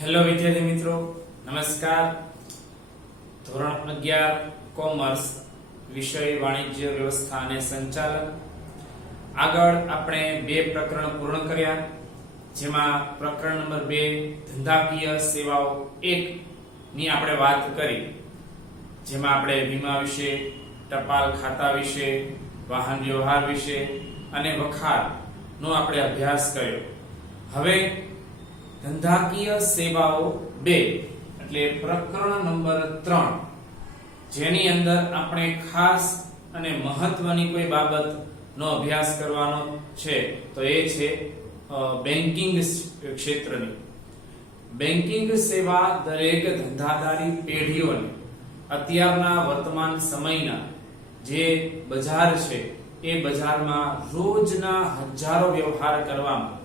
Hello વિદ્યાર્થી મિત્રો, નમસ્કાર. ધોરણ 11 કોમર્સ, વિષય વાણિજ્ય વ્યવસ્થા અને સંચાલન. આગળ આપણે બે પ્રકરણ પૂર્ણ કર્યા, જેમાં પ્રકરણ નંબર 2 ધંધાકીય સેવાઓ 1 ની આપણે વાત કરી, જેમાં આપણે વીમા વિશે, ટપાલ ખાતા વિશે, વાહન વ્યવહાર વિશે અને વખારનો આપણે અભ્યાસ કર્યો. હવે ધંધાકીય સેવાઓ 2 એટલે પ્રકરણ નંબર 3, જેની અંદર આપણે ખાસ અને મહત્વની કોઈ બાબતનો અભ્યાસ કરવાનો છે, તો એ છે બેન્કિંગ ક્ષેત્રની. બેન્કિંગ સેવા દરેક ધંધાદારી પેઢીઓને અત્યારના વર્તમાન સમયના જે બજાર છે એ બજારમાં રોજના હજારો વ્યવહાર કરવામાં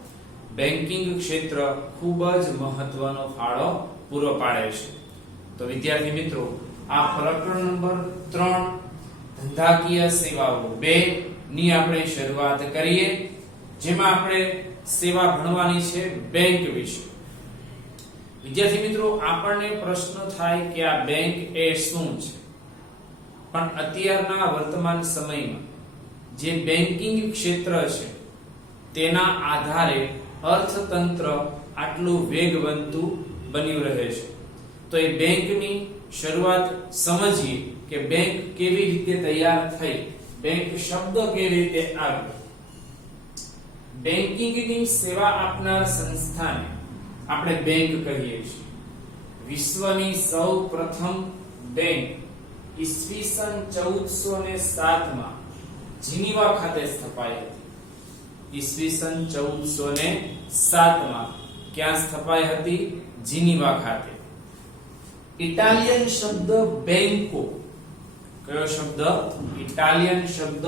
બેન્કિંગ ક્ષેત્ર ખૂબ જ મહત્વનો ફાળો પૂરો પાડે છે. તો વિદ્યાર્થી મિત્રો, આ પ્રકરણ નંબર 3 ધંધાકીય સેવાઓ 2 ની આપણે શરૂઆત કરીએ, જેમાં આપણે સેવા ભણવાની છે બેંક વિશે. વિદ્યાર્થી મિત્રો, આપણને પ્રશ્ન થાય કે આ બેંક એ શું છે? પણ અત્યારના વર્તમાન સમયમાં જે બેન્કિંગ ક્ષેત્ર છે તેના આધારે અર્થતંત્ર આટલું વેગવંતું બન્યું રહે છે. તો એ બેંકની શરૂઆત સમજીએ કે બેંક કેવી રીતે તૈયાર થઈ, બેંક શબ્દ કેવી રીતે આવ્યો. બેન્કિંગની સેવા આપનાર સંસ્થાને આપણે બેંક કહીએ છીએ. વિશ્વની સૌપ્રથમ બેંક ઈસવીસન 1407 માં જીનીવા ખાતે સ્થપાઈ હતી. ઈસવીસન 1407 માં ક્યાં સ્થપાઈ હતી? જીનીવા ખાતે. ઇટાલિયન શબ્દ બેંકો, કયો શબ્દ? ઇટાલિયન શબ્દ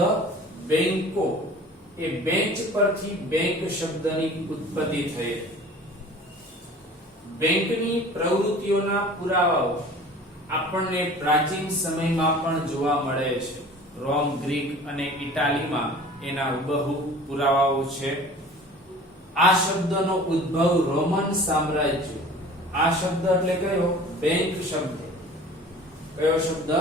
બેંકો, એ બેંચ પરથી બેંક શબ્દની ઉત્પત્તિ થઈ. બેંકની પ્રવૃત્તિઓના પુરાવાઓ આપણને પ્રાચીન સમયમાં પણ જોવા મળે છે. રોમ, ગ્રીક અને ઇટાલીમાં એના બહુ પુરાવાઓ છે. આ શબ્દનો ઉદ્ભવ રોમન સામ્રાજ્ય, આ શબ્દ એટલે કયો? બેંક શબ્દ. કયો શબ્દ?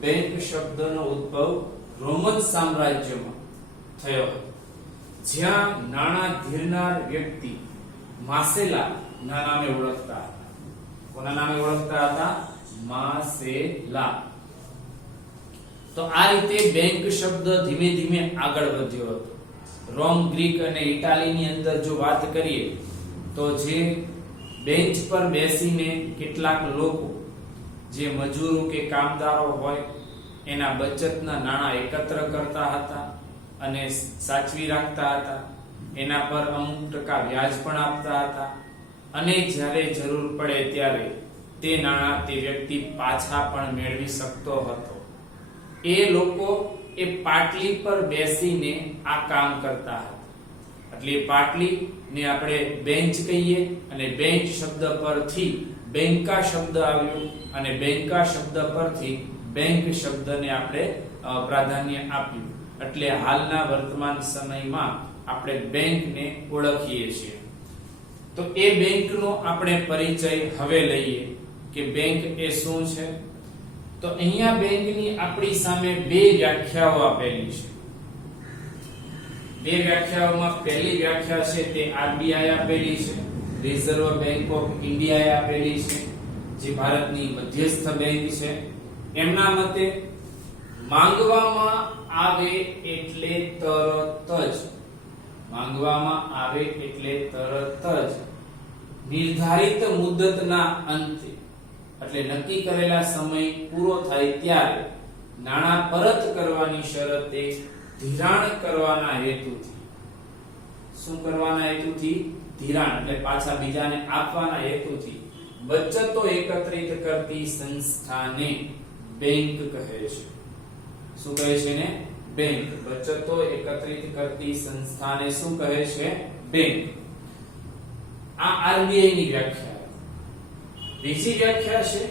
બેંક શબ્દનો ઉદ્ભવ રોમન સામ્રાજ્યમાં થયો, જ્યાં નાણાં ધીરનાર વ્યક્તિ માસેલા ના નામે ઓળખતા હતા. કોના નામે ઓળખતા હતા? માસેલા. તો આ રીતે બેંક શબ્દ ધીમે ધીમે આગળ વધ્યો હતો. રોમ, ગ્રીક અને ઇટાલીની અંદર જો વાત કરીએ તો જે બેન્ચ પર બેસીને કેટલાક લોકો, જે મજૂરો કે કામદારો હોય, એના બચતના નાણાં એકત્ર કરતા હતા અને સાચવી રાખતા હતા. એના પર અમુક ટકા વ્યાજ પણ આપતા હતા અને જ્યારે જરૂર પડે ત્યારે તે નાણાં તે વ્યક્તિ પાછા પણ મેળવી શકતો હતો. એ લોકો એ પાટલી પર બેસીને આ કામ કરતા હતા. એટલે પાટલી ને આપણે બેન્ચ કહીએ, અને બેન્ચ શબ્દ પરથી બેંકા શબ્દ આવ્યો, અને બેંકા શબ્દ પરથી બેંક શબ્દને આપણે પ્રાધાન્ય આપ્યું. એટલે હાલના વર્તમાન સમયમાં આપણે બેંકને ઓળખીએ છીએ. તો એ બેંકનો આપણે પરિચય હવે લઈએ કે બેંક એ શું છે. તો અહીંયા બેંકની આપણી સામે બે વ્યાખ્યાઓ આપેલી છે. બે વ્યાખ્યાઓમાં પહેલી વ્યાખ્યા છે તે આરબીઆઈ આપેલી છે, રિઝર્વ બેંક ઓફ ઇન્ડિયાએ આપેલી છે, જે ભારતની મધ્યસ્થ બેંક છે. એમના મતે માંગવામાં આવે એટલે તરત જ, માંગવામાં આવે એટલે તરત જ નિર્ધારિત મુદતના અંતે, એટલે નક્કી કરેલા સમય પૂરો થાય ત્યારે નાણાં પરત કરવાની શરતે ધિરાણ કરવાના હેતુથી. શું કરવાના હેતુથી? ધિરાણ એટલે પાછા બીજાને આપવાના હેતુથી બચતો એકત્રિત કરતી સંસ્થાને બેંક કહે છે. શું કહે છે ને? બેંક. બચતો એકત્રિત કરતી સંસ્થાને શું કહે છે? બેંક. આ આરબીઆઈ ની વ્યાખ્યા. બીજી વ્યાખ્યા છે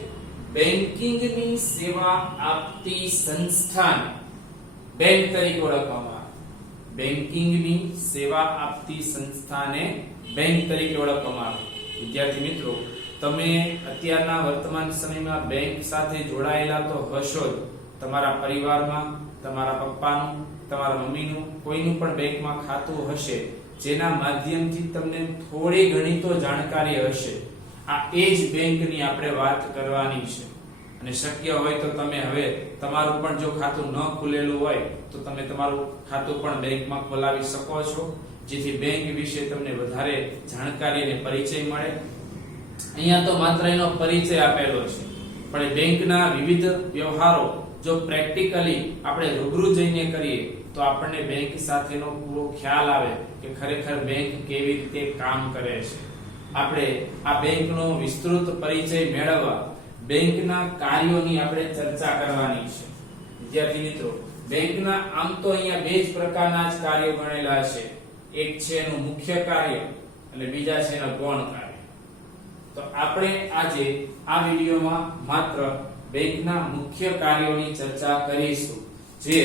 બેન્કિંગની સેવા આપતી સંસ્થાને બેંક તરીકે ઓળખવામાં આવે. બેન્કિંગની સેવા આપતી સંસ્થાને બેંક તરીકે ઓળખવામાં આવે. વિદ્યાર્થી મિત્રો, તમે અત્યારના વર્તમાન સમયમાં બેંક સાથે જોડાયેલા તો હશો જ. તમારા પરિવારમાં તમારા પપ્પાનું, તમારા મમ્મીનું, કોઈનું પણ બેંકમાં ખાતું હશે, જેના માધ્યમથી તમને થોડી ઘણી તો જાણકારી હશે. આ એ જ બેંકની આપણે વાત કરવાની છે. અને શક્ય હોય તો તમે હવે તમારું પણ જો ખાતું ન ખુલેલું હોય તો તમે તમારું ખાતું પણ બેંકમાં ખોલાવી શકો છો, જેથી બેંક વિશે તમને વધારે જાણકારી અને પરિચય મળે. અહીંયા તો માત્ર એનો પરિચય આપેલો છે, પણ બેંકના વિવિધ વ્યવહારો જો પ્રેક્ટિકલી આપણે રૂબરૂ જઈને કરીએ તો આપણને બેંક સાથેનો પૂરો ખ્યાલ આવે કે ખરેખર બેંક કેવી રીતે કામ કરે છે. આપણે આ બેંકનો વિસ્તૃત પરિચય મેળવવા બેંકના કાર્યોની આપણે ચર્ચા કરવાની છે. વિદ્યાર્થી મિત્રો, બેંકના આમ તો અહીંયા બે જ પ્રકારના જ કાર્યો ગણેલા છે. એક છે એનું મુખ્ય કાર્ય અને બીજા છે એના ગૌણ કાર્ય. તો આપણે આજે આ વિડિયોમાં માત્ર બેંકના મુખ્ય કાર્યોની ચર્ચા કરીશું, જે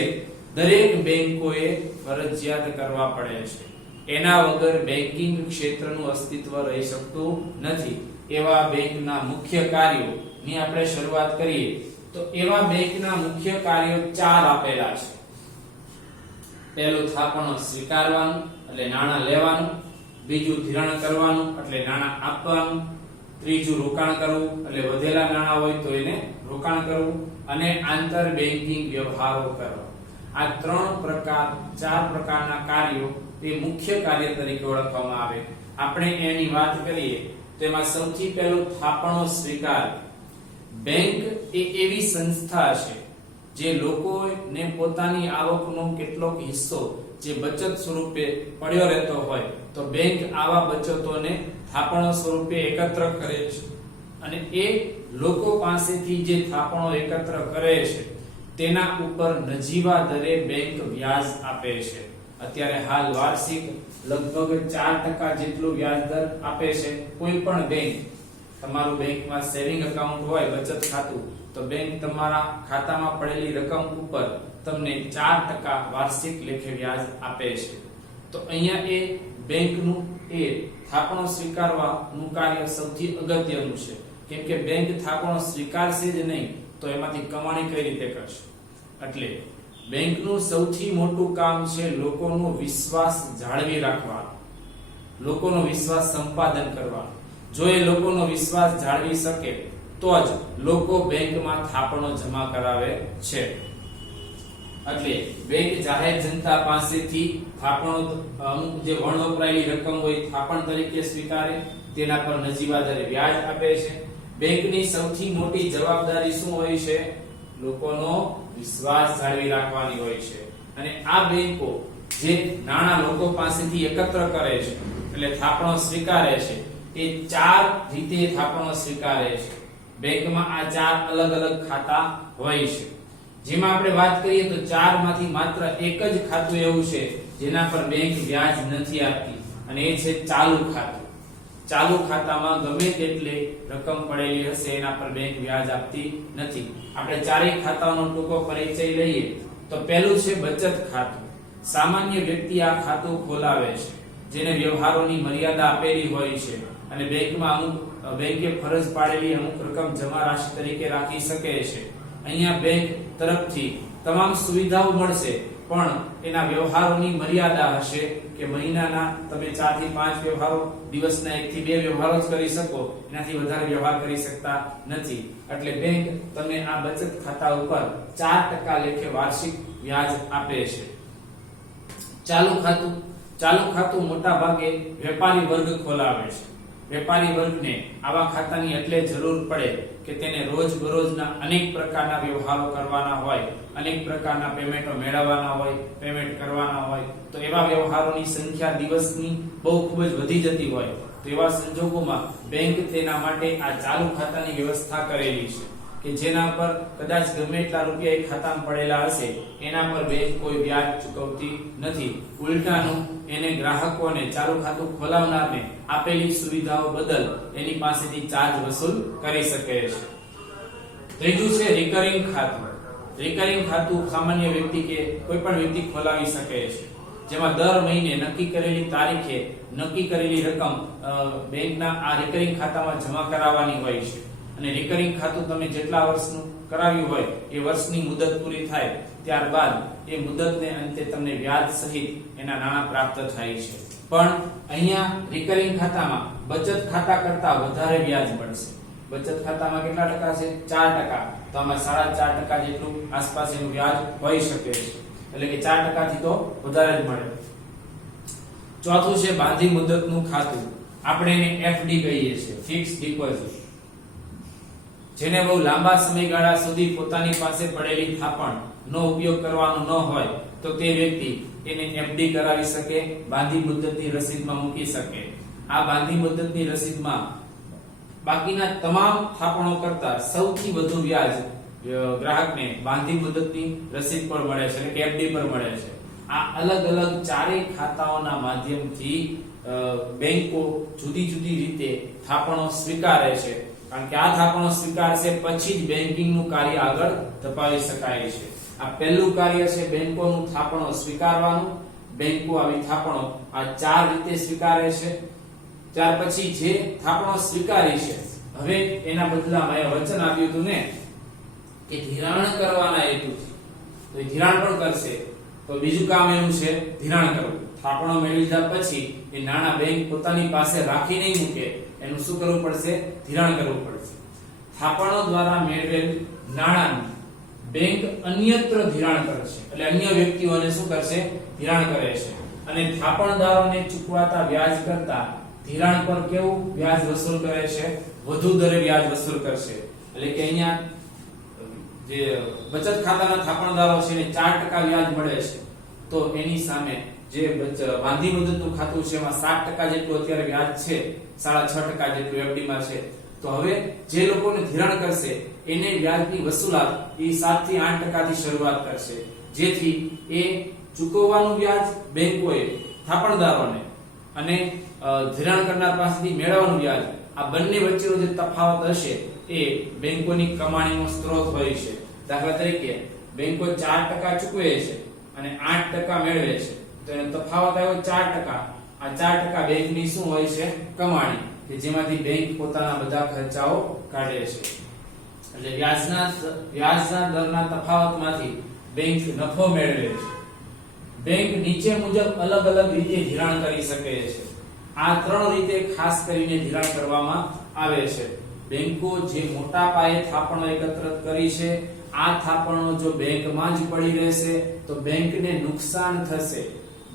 દરેક બેંકોએ ફરજિયાત કરવા પડે છે. એના વગર બેન્કિંગ ક્ષેત્રનું અસ્તિત્વ રહી શકતું નથી. એવા બેંકના મુખ્ય કાર્યો ની આપણે શરૂઆત કરીએ તો એવા બેંકના મુખ્ય કાર્યો 4 આપેલા છે. પહેલું થાપણો સ્વીકારવાનું એટલે નાણાં લેવાનું, બીજું ધિરાણ કરવાનું એટલે નાણાં આપવાનું, ત્રીજું રોકાણ કરવું એટલે વધેલા નાણાં હોય તો એને રોકાણ કરવું, અને આંતર બેન્કિંગ વ્યવહારો કરવા. આ 4 પ્રકારના કાર્યો એ મુખ્ય કાર્ય તરીકે ઓળખવામાં આવે. આપણે એની વાત કરીએ તો એમાં સૌથી પહેલું થાપણો સ્વીકાર. બેંક એ એવી સંસ્થા છે જે લોકોને પોતાની આવકનો કેટલોક હિસ્સો જે બચત સ્વરૂપે પડ્યો રહેતો હોય તો બેંક આવા બચતોને થાપણો સ્વરૂપે એકત્ર કરે છે, અને એ લોકો પાસેથી જે થાપણો એકત્ર કરે છે તેના ઉપર નજીવા દરે બેંક વ્યાજ આપે છે. અત્યારે હાલ વાર્ષિક લગભગ 4% જેટલું વ્યાજ દર આપે છે કોઈ પણ બેંક. તમારું બેંકમાં સેવિંગ એકાઉન્ટ હોય, બચત ખાતું, તો બેંક તમારા ખાતામાં પડેલી રકમ ઉપર તમને 4% વાર્ષિક લેખે વ્યાજ આપે છે. તો અહીંયા એ બેંકનું એ થાપણો સ્વીકારવાનું કાર્ય સૌથી અગત્યનું છે, કેમ કે બેંક થાપણો સ્વીકારશે જ નહીં તો એમાંથી કમાણી કઈ રીતે કરશે. એટલે બેંકનું સૌથી મોટું કામ છે લોકોનો વિશ્વાસ જાળવી રાખવાનો, લોકોનો વિશ્વાસ સંપાદન કરવાનો. જો એ લોકોનો વિશ્વાસ જાળવી શકે તો જ લોકો બેંકમાં થાપણો જમા કરાવે છે. એટલે બેંક જાહેર જનતા પાસેથી થાપણો અમુક જે વણવપરાયેલી રકમ હોય થાપણ તરીકે સ્વીકારે, તેના પર નજીવા દરે વ્યાજ આપે છે. બેંકની સૌથી મોટી જવાબદારી શું હોય છે? લોકોનો વિશ્વાસ જાળવી રાખવાની હોય છે. અને આ બેંકો જે નાણાં લોકો પાસેથી એકત્ર કરે છે એટલે થાપણો સ્વીકારે છે, એ 4 રીતે થાપણો સ્વીકારે છે. બેંકમાં આ 4 અલગ અલગ ખાતા હોય છે, જેમાં આપણે વાત કરીએ તો 4 માંથી માત્ર એક જ ખાતું એવું છે જેના પર બેંક વ્યાજ નથી આપતી, અને એ છે ચાલુ ખાતું. ચાલુ ખાતામાં ગમે તેટલી રકમ પડેલી હશે એના પર બેંક વ્યાજ આપતી નથી. આપણે 4 ખાતાઓનો ટૂંકો પરિચય લઈએ તો પહેલું છે બચત ખાતું. સામાન્ય વ્યક્તિ આ ખાતું ખોલાવે છે, જેને વ્યવહારોની મર્યાદા આપેલી હોય છે, અને બેંકમાં બેંકે ફરજ પાડેલી અમુક રકમ જમા રાશિ તરીકે રાખી શકે છે. અહીંયા બેંક તરફથી તમામ સુવિધાઓ મળશે, પણ એના વ્યવહારોની મર્યાદા હશે કે મહિનાના તમે 4 થી 5 વ્યવહારો, દિવસના 1 થી 2 વ્યવહારો જ કરી શકો, એનાથી વધારે વ્યવહાર કરી શકતા નથી. એટલે બેંક તમને આ બચત ખાતા ઉપર 4% લેખે વાર્ષિક વ્યાજ આપે છે. ચાલુ ખાતું મોટા ભાગે વેપારી વર્ગ ખોલાવે છે. વેપારી વર્ગને આવા ખાતાની એટલે જરૂર પડે કે તેને રોજબરોજના અનેક પ્રકારના વ્યવહારો કરવાના હોય, અનેક પ્રકારના પેમેન્ટો મેળવવાના હોય, પેમેન્ટ કરવાના હોય, તો એવા વ્યવહારોની સંખ્યા દિવસની ખૂબ જ વધી જતી હોય, તો એવા સંજોગોમાં બેંક તેના માટે આ ચાલુ ખાતાની વ્યવસ્થા કરેલી છે કે જેના પર કદાચ ગમે એટલા રૂપિયા એક ખાતામાં પડેલા હશે એના પર બેંક કોઈ વ્યાજ ચૂકવતી નથી. ઉલટાનું એને ગ્રાહકોને, ચાલુ ખાતું ખોલાવનારને આપેલી સુવિધાઓ બદલ એની પાસેથી ચાર્જ વસૂલ કરી શકે છે. ત્રીજું છે રિકરિંગ ખાતું. રિકરિંગ ખાતું સામાન્ય વ્યક્તિ કે કોઈ પણ વ્યક્તિ ખોલાવી શકે છે. જેમાં દર મહિને નક્કી કરેલી તારીખે નક્કી કરેલી રકમ બેંકના આ રિકરિંગ ખાતામાં જમા કરાવવાની હોય છે અને રિકરિંગ ખાતું તમે જેટલા વર્ષનું કરાવ્યું હોય એ વર્ષની મુદત પૂરી થાય ત્યારબાદ એ મુદતને અંતે તમને વ્યાજ સહિત એના નાણાં પ્રાપ્ત થાય છે. પણ અહીંયા રિકરિંગ ખાતામાં બચત ખાતા કરતા વધારે વ્યાજ મળશે. બચત ખાતામાં કેટલા ટકા છે? 4%. તો આમાં 4.5% જેટલું આસપાસ એનું વ્યાજ હોઈ શકે છે. એટલે કે 4% થી તો વધારે જ મળે. ચોથું છે બાંધી મુદતનું ખાતું. આપણે એને એફડી કહીએ છીએ, ફિક્સ ડિપોઝિટ. જેને બહુ લાંબા સમયગાળા સુધી પોતાની પાસે પડેલી થાપણ નો ઉપયોગ કરવાનો ન હોય તો તે વ્યક્તિ એને એફડી કરાવી શકે, બાંધી મુદતની રસીદમાં મૂકી શકે. આ બાંધી મુદતની રસીદમાં બાકીના તમામ થાપણો કરતા સૌથી વધુ વ્યાજ ગ્રાહકને બાંધી મુદતની રસીદ પર મળે છે, એટલે કે એફડી પર મળે છે. આ અલગ અલગ ચારેય ખાતાઓના માધ્યમથી બેંકો જુદી જુદી રીતે થાપણો સ્વીકારે છે. કારણ કે આ થાપણો સ્વીકારશે પછી જ બેન્કિંગનું કાર્ય આગળ ધપાવી શકાય છે. આ પહેલું કાર્ય છે બેંકોનું થાપણો સ્વીકારવાનું. બેંકો આવી થાપણો આ 4 રીતે સ્વીકારે છે. ત્યાર પછી જે થાપણો સ્વીકારી છે હવે એના બદલામાં એ વચન આપ્યું હતું ને કે ધિરાણ કરવાના હેતુથી તો એ ધિરાણ પણ કરશે. તો બીજું કામ એનું છે ધિરાણ કરવું. થાપણો મેળવી લીધા પછી એ નાણાં બેંક પોતાની પાસે રાખી નહીં મૂકે, એનું શું કરવું પડશે? ધિરાણ કરવું પડશે. થાપણો દ્વારા મેળવેલ નાણાંનું બેંક અન્યત્ર ધિરાણ કરશે, એટલે અન્ય વ્યક્તિઓને શું કરશે? ધિરાણ કરે છે. અને થાપણદારોને ચૂકવાતા વ્યાજ કરતા ધિરાણ પર કેવું વ્યાજ વસૂલ કરે છે? વધુ દરે વ્યાજ વસૂલ કરશે. એટલે કે અહીંયા જે બચત ખાતાના થાપણદારો છે એને 4% વ્યાજ મળે છે, તો એની સામે જે બાંધી મુદતનું ખાતું છે એમાં 7% જેટલું અત્યારે વ્યાજ છે, 6.5% જેટલું એફડી માં છે. તો હવે જે લોકોને ધિરાણ કરશે એને વ્યાજની વસૂલાત એ 7 થી 8% થી શરૂઆત કરશે, જેથી એ ચૂકવવાનું વ્યાજ બેંકોએ થાપણદારોને અને ધિરાણ કરનાર પાસેથી મેળવવાનું વ્યાજ, આ બંને વચ્ચેનો જે તફાવત હશે એ બેંકોની કમાણીનો સ્ત્રોત હોય છે. દાખલા તરીકે બેંકો 4% ચૂકવે છે અને 8% મેળવે છે, તો એનો તફાવત આવ્યો 4%. આ 4% બેંકની શું હોય છે? કમાણી, કે જેમાંથી બેંક પોતાના બધા ખર્ચાઓ કાઢે છે. એટલે વ્યાજના દરના તફાવતમાંથી બેંક નફો મેળવે છે. બેંક નીચે મુજબ અલગ અલગ રીતે ધિરાણ કરી શકે છે. આ 3 રીતે ખાસ કરીને ધિરાણ કરવામાં આવે છે. બેંકો જે મોટા પાયે થાપણો એકત્રિત કરી છે, આ થાપણો જો બેંકમાં જ પડી રહેશે તો બેંકને નુકસાન થશે,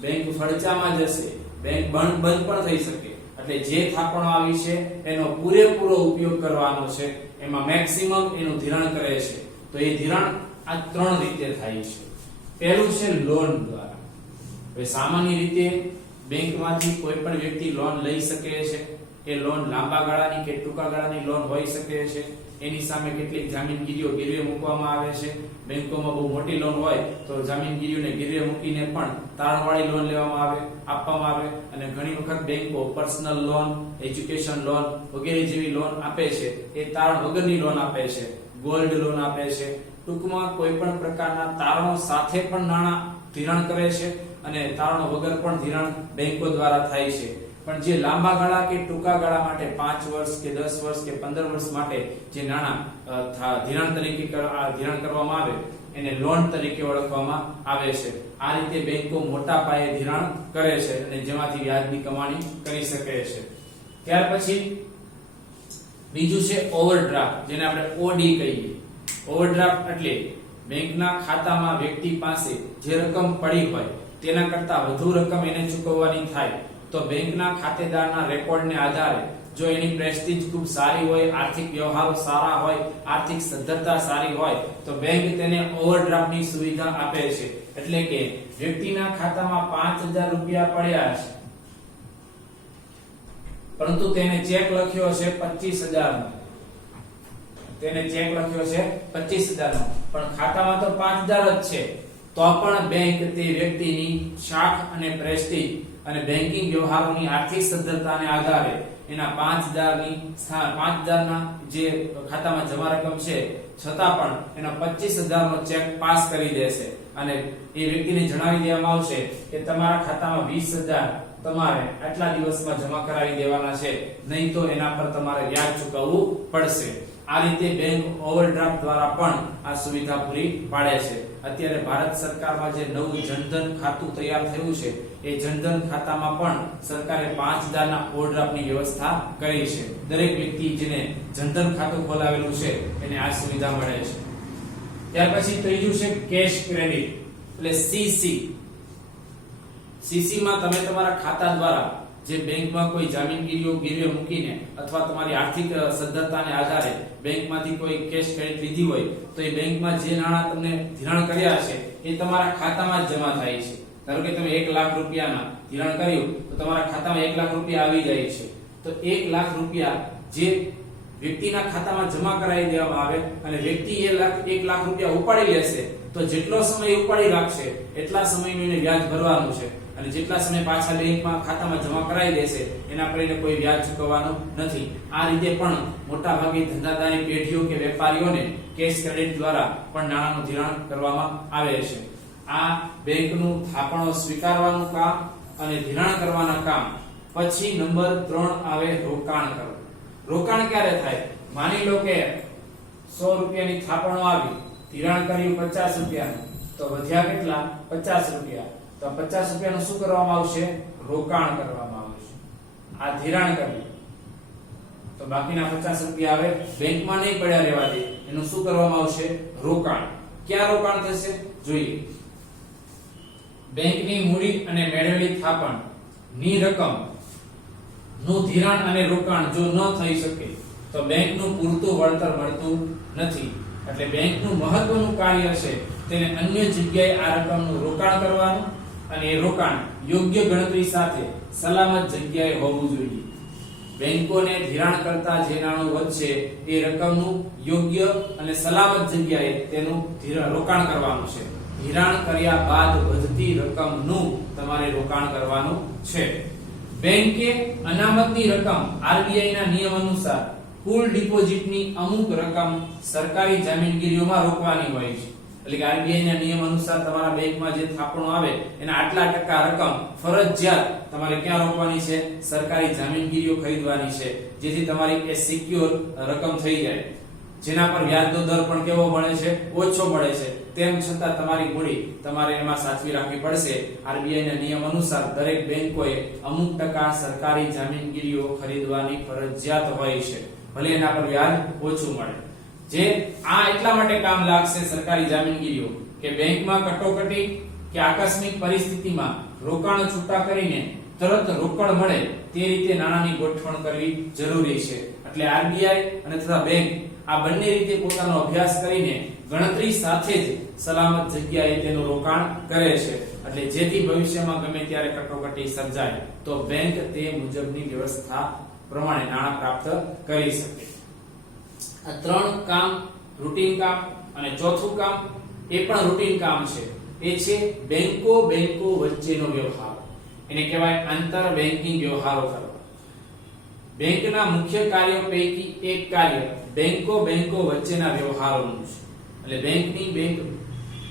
બેંક ફડચામાં જશે, બેંક બંધ પણ થઈ શકે. એટલે જે થાપણો આવી છે એનો પૂરેપૂરો ઉપયોગ કરવાનો છે, એમાં મેક્સિમમ એનું ધિરાણ કરે છે. તો એ ધિરાણ આ 3 રીતે થાય છે. પહેલું છે લોન દ્વારા. હવે સામાન્ય રીતે બેંકમાંથી કોઈ પણ વ્યક્તિ લોન લઈ શકે છે. એ લોન લાંબા ગાળાની કે ટૂંકા ગાળાની લોન હોઈ શકે છે. એની સામે કેટલીક જામીનગીરીઓ ગીરવે મૂકવામાં આવે છે. બેંકોમાં બહુ મોટી લોન હોય તો જામીનગીરીઓને ગીરવે મૂકીને પણ તારણવાળી લોન આપવામાં આવે. અને ઘણી વખત બેંકો પર્સનલ લોન, એજ્યુકેશન લોન વગેરે જેવી લોન આપે છે. એ તારણ વગરની લોન આપે છે, ગોલ્ડ લોન આપે છે. ટૂંકમાં કોઈ પણ પ્રકારના તારણો સાથે પણ નાણાં ધિરાણ કરે છે અને તારણો વગર પણ ધિરાણ બેંકો દ્વારા થાય છે. પણ જે લાંબા ગાળા કે ટૂંકા ગાળા માટે 5 વર્ષ કે 10 વર્ષ કે 15 વર્ષ માટે જે નાણાં ધિરાણ તરીકે ધિરાણ કરવામાં આવે એને લોન તરીકે ઓળખવામાં આવે છે. આ રીતે બેંકો મોટા પાયે ધિરાણ કરે છે અને જેમાંથી વ્યાજની કમાણી કરી શકે છે. ત્યાર પછી બીજું છે ઓવરડ્રાફ્ટ, જેને આપણે ઓડી કહીએ. ઓવરડ્રાફ્ટ એટલે બેંકના ખાતામાં વ્યક્તિ પાસે જે રકમ પડી હોય તેના કરતા વધુ રકમ એને ચૂકવવાની થાય તો બેંકના ખાતેદારના રેકોર્ડને આધારે જો એની પ્રેસ્ટીજ ખૂબ સારી હોય, આર્થિક વ્યવહારો સારા હોય, આર્થિક સદ્ધરતા સારી હોય તો બેંક તેને ઓવરડ્રાફ્ટની સુવિધા આપે છે. એટલે કે વ્યક્તિના ખાતામાં 5000 રૂપિયા પડ્યા છે પરંતુ તેને ચેક લખ્યો છે 25000 નો, તેને ચેક લખ્યો છે 25000 નો, પણ ખાતામાં તો 5000 જ છે, તો પણ બેંક તે વ્યક્તિની શાખ અને પ્રેસ્ટીજ અને બેંકિંગ વ્યવહારોની આર્થિક સદ્ધરતાને આધારે એના 5000 ના જે ખાતામાં જમા રકમ છે છતાં પણ એનો 25000 નો ચેક પાસ કરી દેશે. અને એ વ્યક્તિને જણાવી દેવામાં આવશે કે તમારા ખાતામાં 20,000 તમારે આટલા દિવસમાં જમા કરાવી દેવાના છે, નહીં તો એના પર તમારે વ્યાજ ચૂકવવું પડશે. આ રીતે બેંક ઓવરડ્રાફ્ટ દ્વારા પણ આ સુવિધા પૂરી પાડે છે. અત્યારે ભારત સરકારમાં જે નવું જનધન ખાતું તૈયાર થયું છે, એ જનધન ખાતામાં પણ સરકારે 5,000 ના ઓવરડ્રાફ્ટની વ્યવસ્થા કરી છે. દરેક વ્યક્તિ જેને જનધન ખાતું ખોલાવેલું છે એને આ સુવિધા મળે છે. ત્યાર પછી ત્રીજું છે કેશ ક્રેડિટ એટલે સીસી. સીસી માં તમે તમારા ખાતા દ્વારા જે બેંકમાં કોઈ જામીનગીરીઓ ગીરવે મૂકીને અથવા તમારી આર્થિક સદ્ધરતાને આધારે બેંકમાંથી કોઈ કેશ ક્રેડિટ લીધી હોય તો એ બેંકમાં જે નાણાં તમને ધિરાણ કર્યા છે એ તમારા ખાતામાં જ જમા થાય છે. ધારો કે તમે 1 લાખ રૂપિયાના ધિરાણ કર્યું તો તમારા ખાતામાં 1 લાખ રૂપિયા આવી જાય છે. તો 1 લાખ રૂપિયા જે વ્યક્તિના ખાતામાં જમા કરાવી દેવામાં આવે અને વ્યક્તિ એ 1 લાખ રૂપિયા ઉપાડી લેશે તો જેટલો સમય ઉપાડી રાખશે એટલા સમયનું એને વ્યાજ ભરવાનું છે, અને જેટલા સમય પાછા બેંકમાં ખાતામાં જમા કરાવી દેશે એના પર એને કોઈ વ્યાજ ચૂકવવાનું નથી. આ રીતે પણ મોટા ભાગે ધંધાદારી પેઢીઓ કે વેપારીઓને કેશ ક્રેડિટ દ્વારા પણ નાણાંનું ધિરાણ કરવામાં આવે છે. આ બેંકનું થાપણો સ્વીકારવાનું કામ અને ધિરાણ કરવાના કામ. પછી નંબર 3 આવે રોકાણ કરવું. રોકાણ ક્યારે થાય? માની લો કે 100 રૂપિયાની થાપણો આવી, ધિરાણ કર્યું 50 રૂપિયાનું, તો વધ્યા કેટલા? 50 રૂપિયા. તો 50 રૂપિયાનું શું કરવામાં આવશે? રોકાણ કરવામાં આવશે. આ ધિરાણ કર્યું તો બાકીના 50 રૂપિયા આવે બેંકમાં નહીં પડ્યા રહેવા દે, એનું શું કરવામાં આવશે? રોકાણ. ક્યાં રોકાણ થશે? જોઈએ. બેંકની મૂડી અને મેળવેલી થાપણ ની રકમ નું ધિરાણ અને રોકાણ જો ન થઈ શકે તો બેંકનું પૂરતું વળતર મળતું નથી. એટલે બેંકનું મહત્વનું કાર્ય છે તેને અન્ય જગ્યાએ આ રકમનું રોકાણ કરવાનું, અને એ રોકાણ યોગ્ય ગણતરી સાથે સલામત જગ્યાએ હોવું જોઈએ. બેંકોને ધિરાણ કરતા જે નાણું વધશે એ રકમનું યોગ્ય અને સલામત જગ્યાએ તેનું રોકાણ કરવાનું છે. ધિરાણ કર્યા બાદ વધતી રકમનું તમારે રોકાણ કરવાનું છે. બેંકે અનામતની રકમ આરબીઆઈ ના નિયમ અનુસાર કુલ ડિપોઝિટની અમુક રકમ સરકારી જામીનગીરીઓમાં રોકવાની હોય છે. એટલે કે આરબીઆઈ ના નિયમ અનુસાર તમારા બેંકમાં જે થાપણો આવે એના આટલા ટકા રકમ ફરજિયાત તમારે ક્યાં રોકવાની છે? સરકારી જામીનગીરીઓ ખરીદવાની છે, જેથી તમારી એ સિક્યોર રકમ થઈ જાય, જેના પર વ્યાજનો દર પણ કેવો મળે છે? ઓછો મળે છે. તેમ છતાં તમારી મૂડી તમારે એમાં સાચવી રાખવી પડશે. આરબીઆઈ ના નિયમ અનુસાર દરેક બેંકોએ અમુક ટકા સરકારી જામીનગીરીઓ ખરીદવાની ફરજિયાત હોય છે, ભલે એના પર વ્યાજ ઓછું મળે. જે આ એટલા માટે કામ લાગશે સરકારી જામીનગીરીઓ કે બેંકમાં કટોકટી કે આકસ્મિક પરિસ્થિતિમાં રોકાણ છૂટા કરીને તરત રોકડ મળે તે રીતે નાણાંની ગોઠવણ કરવી જરૂરી છે. એટલે આરબીઆઈ અને તથા બેંક આ બંને રીતે પોતાનો અભ્યાસ કરીને ગણતરી સાથે જ સલામત જગ્યાએ તેનું રોકાણ કરે છે. એટલે જેથી ભવિષ્યમાં ગમે ત્યારે કટોકટી સર્જાય તો બેંક તે મુજબની વ્યવસ્થા પ્રમાણે નાણાં પ્રાપ્ત કરી શકે. આ 3 કામ રૂટીન કામ, અને ચોથું કામ એ પણ રૂટીન કામ છે. એ છે બેંકો વચ્ચેનો વ્યવહાર. એને કહેવાય આંતર બેંકિંગ વ્યવહારો કરવા. બેંકના મુખ્ય કાર્યો પૈકી એક કાર્ય બેંકો વચ્ચેના વ્યવહારોનું છે. એટલે બેંક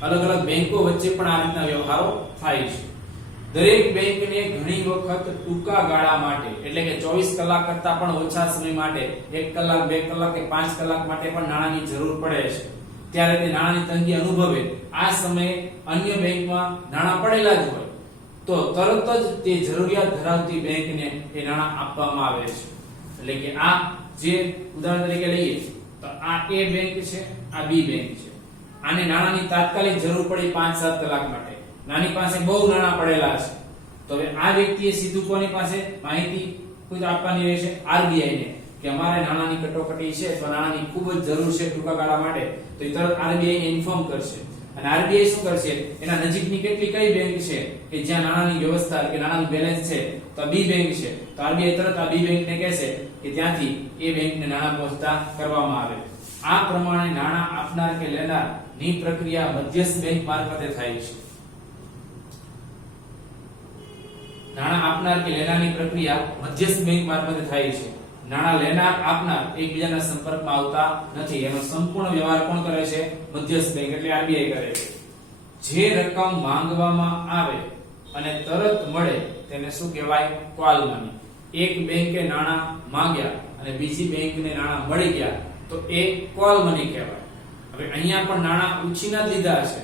અલગ બેંકો વચ્ચે પણ આ રીતના વ્યવહારો થાય છે. દરેક બેંકને ઘણી વખત ટૂંકા ગાળા માટે, એટલે કે 24 કલાક કરતા પણ ઓછા સમય માટે, 1 કલાક 2 કલાક કે 5 કલાક માટે પણ નાણાંની જરૂર પડે છે. ત્યારે તે નાણાંની તંગી અનુભવે આ સમયે અન્ય બેંકમાં નાણાં પડેલા જ હોય તો તરત જ તે જરૂરિયાત ધરાવતી બેંકને એ નાણાં આપવામાં આવે છે. એટલે કે આ જે ઉદાહરણ તરીકે લઈએ તો આ એ બેંક છે, આ બી બેંક છે. આને નાણાંની તાત્કાલિક જરૂર પડી 5-7 કલાક માટે, નાની પાસે બહુ નાણાં પડેલા છે, તો હવે આ વ્યક્તિએ સીધું કોની પાસે માહિતી આપવાની રહેશે? આરબીઆઈ ને, કે અમારે નાણાંની કટોકટી છે તો નાણાંની ખૂબ જ જરૂર છે ટૂંકા ગાળા માટે, તો એ તરત આરબીઆઈ ને ઇન્ફોર્મ કરશે. અને આરબીઆઈ શું કરશે? એના નજીકની કેટલી કઈ બેંક છે કે જ્યાં નાણાંની વ્યવસ્થા કે નાણાંનું બેલેન્સ છે, તો બી બેંક છે, તો આરબીઆઈ તરત આ બી બેંકને કહેશે કે ત્યાંથી એ બેંકને નાણાં પહોંચતા કરવામાં આવે. આ પ્રમાણે નાણાં આપનાર કે લેનાર ની પ્રક્રિયા મધ્યસ્થ બેંક મારફતે થાય છે. નાણાં આપનાર કે લેનારની પ્રક્રિયા મધ્યસ્થ બેંક મારફતે થાય છે. નાણાં લેનાર આપનાર એકબીજાના સંપર્કમાં આવતા નથી. એનો સંપૂર્ણ વ્યવહાર કોણ કરે છે? મધ્યસ્થ બેંક એટલે આરબીઆઈ કરે છે. જે રકમ માંગવામાં આવે અને તરત મળે તેને શું કહેવાય? Call money. એક બેંકે નાણાં માંગ્યા અને બીજી બેંકને નાણાં મળી ગયા તો એ કોલ મની કહેવાય. હવે અહીંયા પણ નાણાં ઉછીના લીધા છે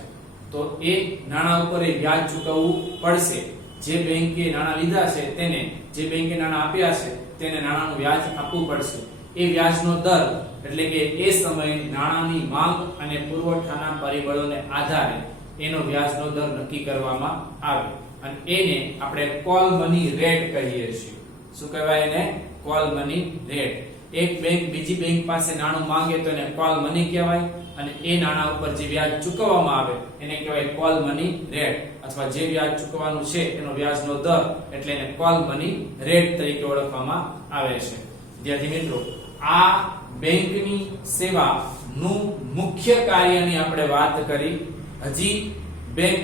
તો એ નાણાં ઉપર એ વ્યાજ ચૂકવવું પડશે. જે બેંકે નાણાં લીધા છે તેને, જે બેંકે નાણાં આપ્યા છે તેને નાણાંનું વ્યાજ આપવું પડશે. એ વ્યાજનો દર એટલે કે એ સમયે નાણાંની માંગ અને પુરવઠાના પરિબળોને આધારે એનો વ્યાજનો દર નક્કી કરવામાં આવે અને એને આપણે કોલ મની રેટ કહીએ છીએ. શું કહેવાય એને? Call money rate. એક બેંક બીજી બેંક પાસે નાણું માંગે તો એને કોલ મની કહેવાય અને એ નાણાં ઉપર જે વ્યાજ ચૂકવવામાં આવે એને કહેવાય કોલ મની રેટ અથવા જે વ્યાજ ચૂકવવાનું છે એનો વ્યાજનો દર એટલે એને કોલ મની રેટ તરીકે ઓળખવામાં આવે છે. વિદ્યાર્થી મિત્રો, આ બેંકની સેવાનું મુખ્ય કાર્યની આપણે વાત કરી. હજી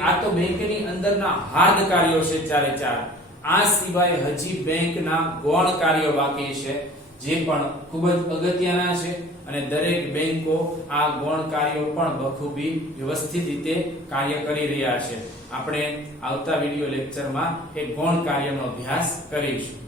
આ તો બેંકની અંદરના હાર્દ કાર્યો છે ચારે ચાર. આ સિવાય હજી બેંકના ગૌણ કાર્યો બાકી છે જે પણ ખૂબ જ અગત્યના છે અને દરેક બેંકો આ ગૌણ કાર્યો પણ બખૂબી વ્યવસ્થિત રીતે કાર્ય કરી રહ્યા છે. આપણે આવતા વિડિયો લેક્ચરમાં એ ગૌણ કાર્યનો અભ્યાસ કરીશું.